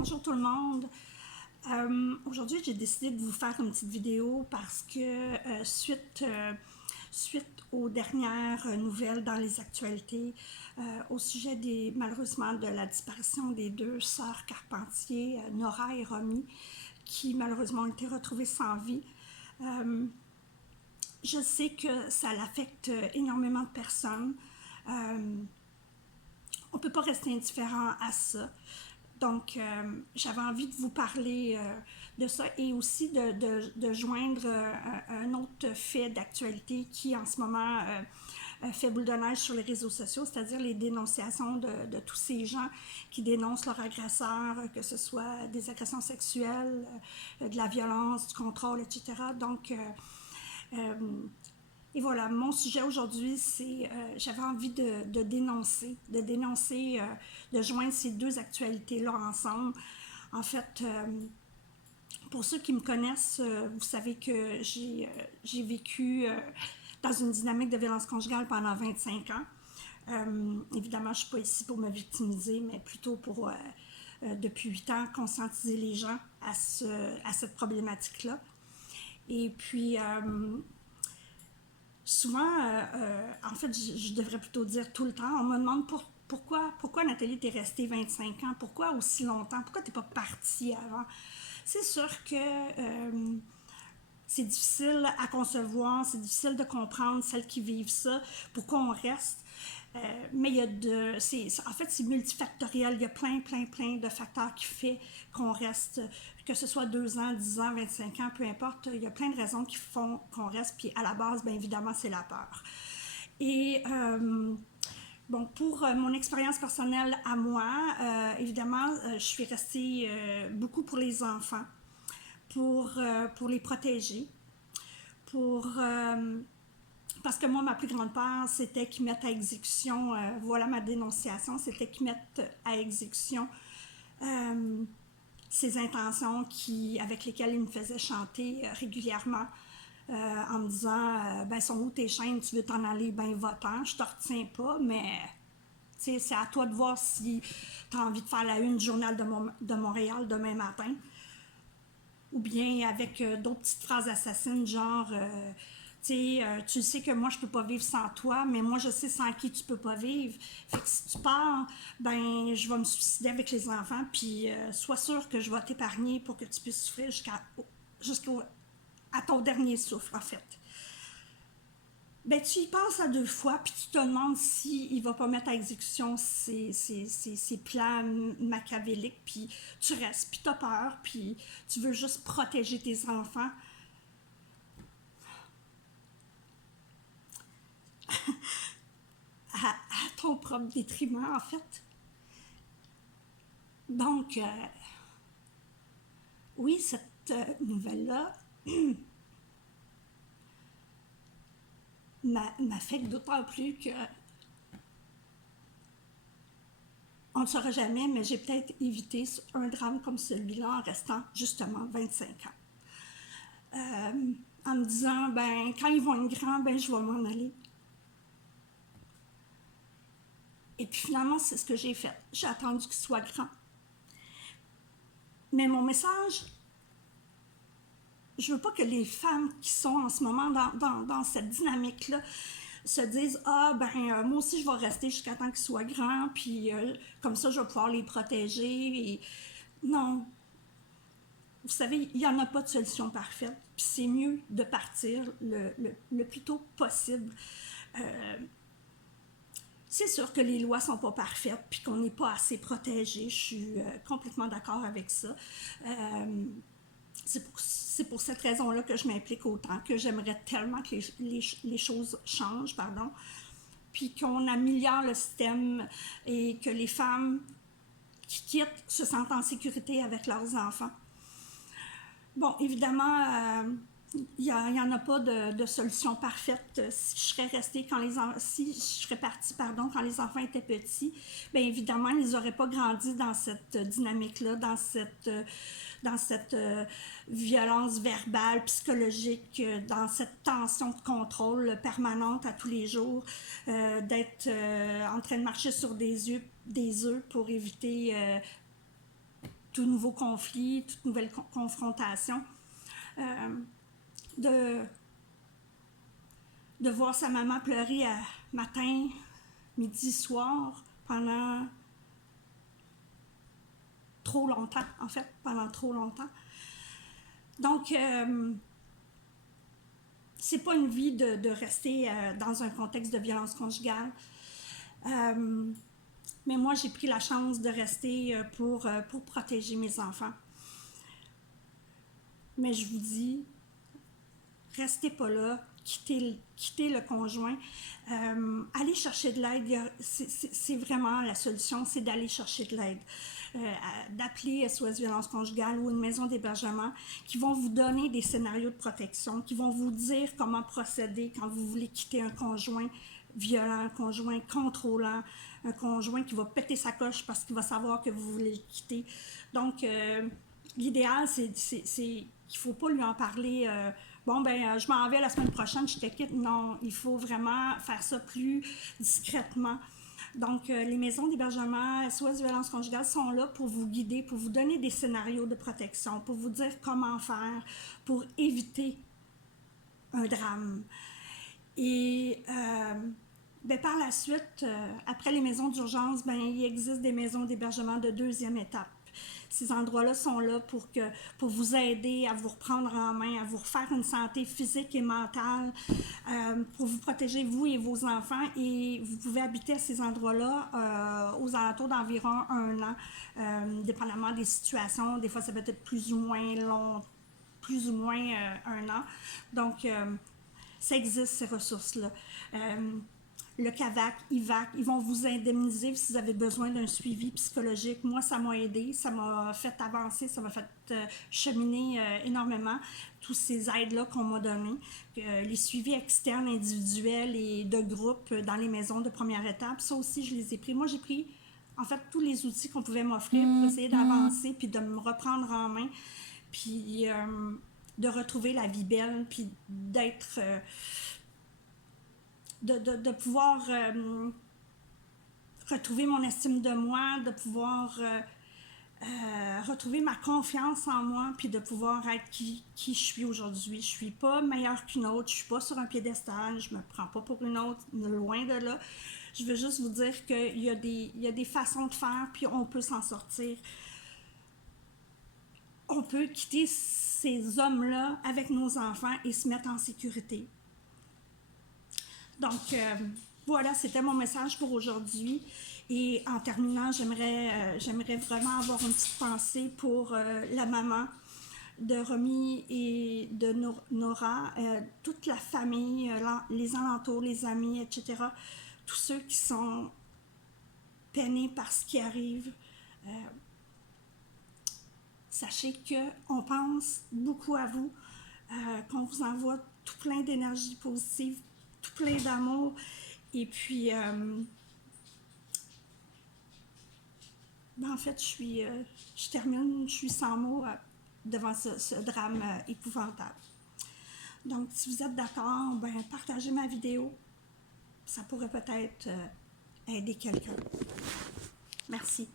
Bonjour tout le monde. Aujourd'hui, j'ai décidé de vous faire une petite vidéo parce que suite aux dernières nouvelles dans les actualités au sujet malheureusement de la disparition des deux sœurs Carpentier, Nora et Romy, qui malheureusement ont été retrouvées sans vie. Je sais que ça affecte énormément de personnes. On ne peut pas rester indifférent à ça. Donc, j'avais envie de vous parler de ça et aussi de joindre un autre fait d'actualité qui, en ce moment, fait boule de neige sur les réseaux sociaux, c'est-à-dire les dénonciations de tous ces gens qui dénoncent leurs agresseurs, que ce soit des agressions sexuelles, de la violence, du contrôle, etc. Donc, et voilà, mon sujet aujourd'hui, c'est j'avais envie de dénoncer, de joindre ces deux actualités-là ensemble. En fait, pour ceux qui me connaissent, vous savez que j'ai vécu dans une dynamique de violence conjugale pendant 25 ans. Évidemment, je ne suis pas ici pour me victimiser, mais plutôt pour, depuis 8 ans, conscientiser les gens à cette problématique-là. Et puis, souvent, en fait, je devrais plutôt dire tout le temps, on me demande pourquoi Nathalie, t'es restée 25 ans, pourquoi aussi longtemps, pourquoi t'es pas partie avant. C'est sûr que c'est difficile à concevoir, c'est difficile de comprendre celles qui vivent ça, pourquoi on reste. Mais il y a en fait, c'est multifactoriel. Il y a plein de facteurs qui font qu'on reste, que ce soit 2 ans, 10 ans, 25 ans, peu importe. Il y a plein de raisons qui font qu'on reste. Puis à la base, bien évidemment, c'est la peur. Et bon, pour mon expérience personnelle à moi, évidemment, je suis restée beaucoup pour les enfants, pour les protéger, parce que moi, ma plus grande peur, c'était qu'ils mettent à exécution, voilà ma dénonciation, c'était qu'ils mettent à exécution ces intentions avec lesquelles ils me faisaient chanter régulièrement, en me disant ben, sont où tes chaînes, tu veux t'en aller, ben va-t'en, je te retiens pas, mais c'est à toi de voir si tu as envie de faire la une du journal de Montréal demain matin. Ou bien avec d'autres petites phrases assassines, genre tu sais que moi je peux pas vivre sans toi, mais moi je sais sans qui tu peux pas vivre. Fait que si tu pars, ben je vais me suicider avec les enfants, puis sois sûr que je vais t'épargner pour que tu puisses souffrir à ton dernier souffle, en fait. Ben, tu y penses à 2 fois, puis tu te demandes s'il ne va pas mettre à exécution ses plans machiavéliques, puis tu restes, puis tu as peur, puis tu veux juste protéger tes enfants. À ton propre détriment, en fait. Donc, oui, cette nouvelle-là m'affecte d'autant plus que on ne saura jamais, mais j'ai peut-être évité un drame comme celui-là en restant justement 25 ans. En me disant, ben, quand ils vont être grands, ben, je vais m'en aller. Et puis finalement, c'est ce que j'ai fait. J'ai attendu qu'ils soient grands. Mais mon message, je veux pas que les femmes qui sont en ce moment dans cette dynamique-là se disent ah ben moi aussi je vais rester jusqu'à temps qu'ils soient grands, puis comme ça je vais pouvoir les protéger. Et non, vous savez, il n'y en a pas de solution parfaite, puis c'est mieux de partir le plus tôt possible. C'est sûr que les lois sont pas parfaites, puis qu'on n'est pas assez protégé. Je suis complètement d'accord avec ça. C'est pour cette raison-là que je m'implique autant, que j'aimerais tellement que les choses changent, pardon, puis qu'on améliore le système et que les femmes qui quittent se sentent en sécurité avec leurs enfants. Bon, évidemment, il n'y en a pas de solution parfaite. Si je serais restée si je serais partie, pardon, quand les enfants étaient petits, bien évidemment, ils n'auraient pas grandi dans cette dynamique-là, dans cette violence verbale, psychologique, dans cette tension de contrôle permanente à tous les jours, d'être en train de marcher sur des œufs pour éviter tout nouveau conflit, toute nouvelle confrontation. De voir sa maman pleurer à matin, midi, soir, pendant trop longtemps, en fait, pendant trop longtemps. Donc, c'est pas une vie de rester dans un contexte de violence conjugale. Mais moi, j'ai pris la chance de rester pour protéger mes enfants. Mais je vous dis, restez pas là, quittez le conjoint, allez chercher de l'aide. C'est vraiment la solution, c'est d'aller chercher de l'aide. D'appeler SOS Violence Conjugale ou une maison d'hébergement qui vont vous donner des scénarios de protection, qui vont vous dire comment procéder quand vous voulez quitter un conjoint violent, un conjoint contrôlant, un conjoint qui va péter sa coche parce qu'il va savoir que vous voulez le quitter. Donc, l'idéal, c'est qu'il ne faut pas lui en parler. Je m'en vais la semaine prochaine, je te quitte. Non, il faut vraiment faire ça plus discrètement. Donc, les maisons d'hébergement SOS Violence Conjugale sont là pour vous guider, pour vous donner des scénarios de protection, pour vous dire comment faire pour éviter un drame. Et par la suite, après les maisons d'urgence, il existe des maisons d'hébergement de deuxième étape. Ces endroits-là sont là pour vous aider à vous reprendre en main, à vous refaire une santé physique et mentale, pour vous protéger, vous et vos enfants. Et vous pouvez habiter à ces endroits-là aux alentours d'environ 1 an, dépendamment des situations. Des fois, ça peut être plus ou moins long, plus ou moins 1 an. Donc, ça existe, ces ressources-là. Le CAVAC, IVAC, ils vont vous indemniser si vous avez besoin d'un suivi psychologique. Moi, ça m'a aidé, ça m'a fait avancer, ça m'a fait cheminer énormément, toutes ces aides-là qu'on m'a données. Les suivis externes, individuels et de groupe dans les maisons de première étape, ça aussi, je les ai pris. Moi, j'ai pris, en fait, tous les outils qu'on pouvait m'offrir pour essayer d'avancer, puis de me reprendre en main, puis de retrouver la vie belle, puis d'être... De pouvoir retrouver mon estime de moi, de pouvoir retrouver ma confiance en moi, puis de pouvoir être qui je suis aujourd'hui. Je suis pas meilleure qu'une autre, je suis pas sur un piédestal, je me prends pas pour une autre, loin de là. Je veux juste vous dire qu'il y a des façons de faire, puis on peut s'en sortir. On peut quitter ces hommes-là avec nos enfants et se mettre en sécurité. Donc, voilà, c'était mon message pour aujourd'hui. Et en terminant, j'aimerais vraiment avoir une petite pensée pour la maman de Romy et de Nora, toute la famille, les alentours, les amis, etc. Tous ceux qui sont peinés par ce qui arrive. Sachez qu'on pense beaucoup à vous, qu'on vous envoie tout plein d'énergie positive, tout plein d'amour. Et puis, en fait, je termine, je suis sans mots devant ce drame épouvantable. Donc, si vous êtes d'accord, partagez ma vidéo. Ça pourrait peut-être aider quelqu'un. Merci.